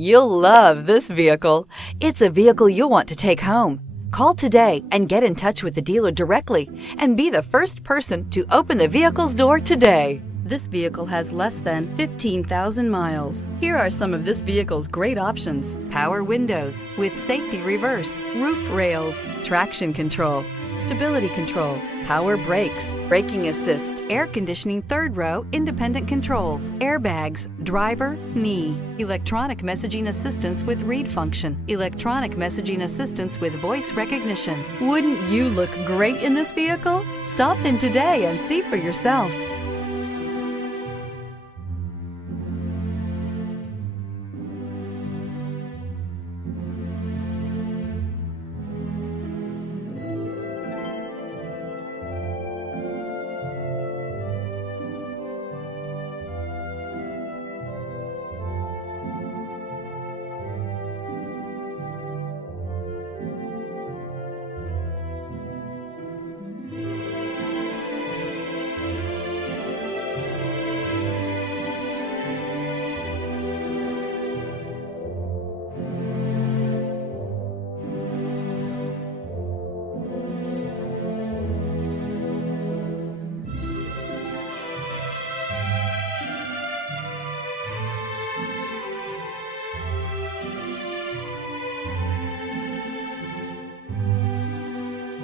You'll love this vehicle. It's a vehicle you'll want to take home. Call today and get in touch with the dealer directly and be the first person to open the vehicle's door today. This vehicle has less than 15,000 miles. Here are some of this vehicle's great options: power windows with safety reverse, roof rails, traction control, stability control, power brakes, braking assist, air conditioning third row independent controls, airbags, driver, knee, electronic messaging assistance with read function, electronic messaging assistance with voice recognition. Wouldn't you look great in this vehicle? Stop in today and see for yourself.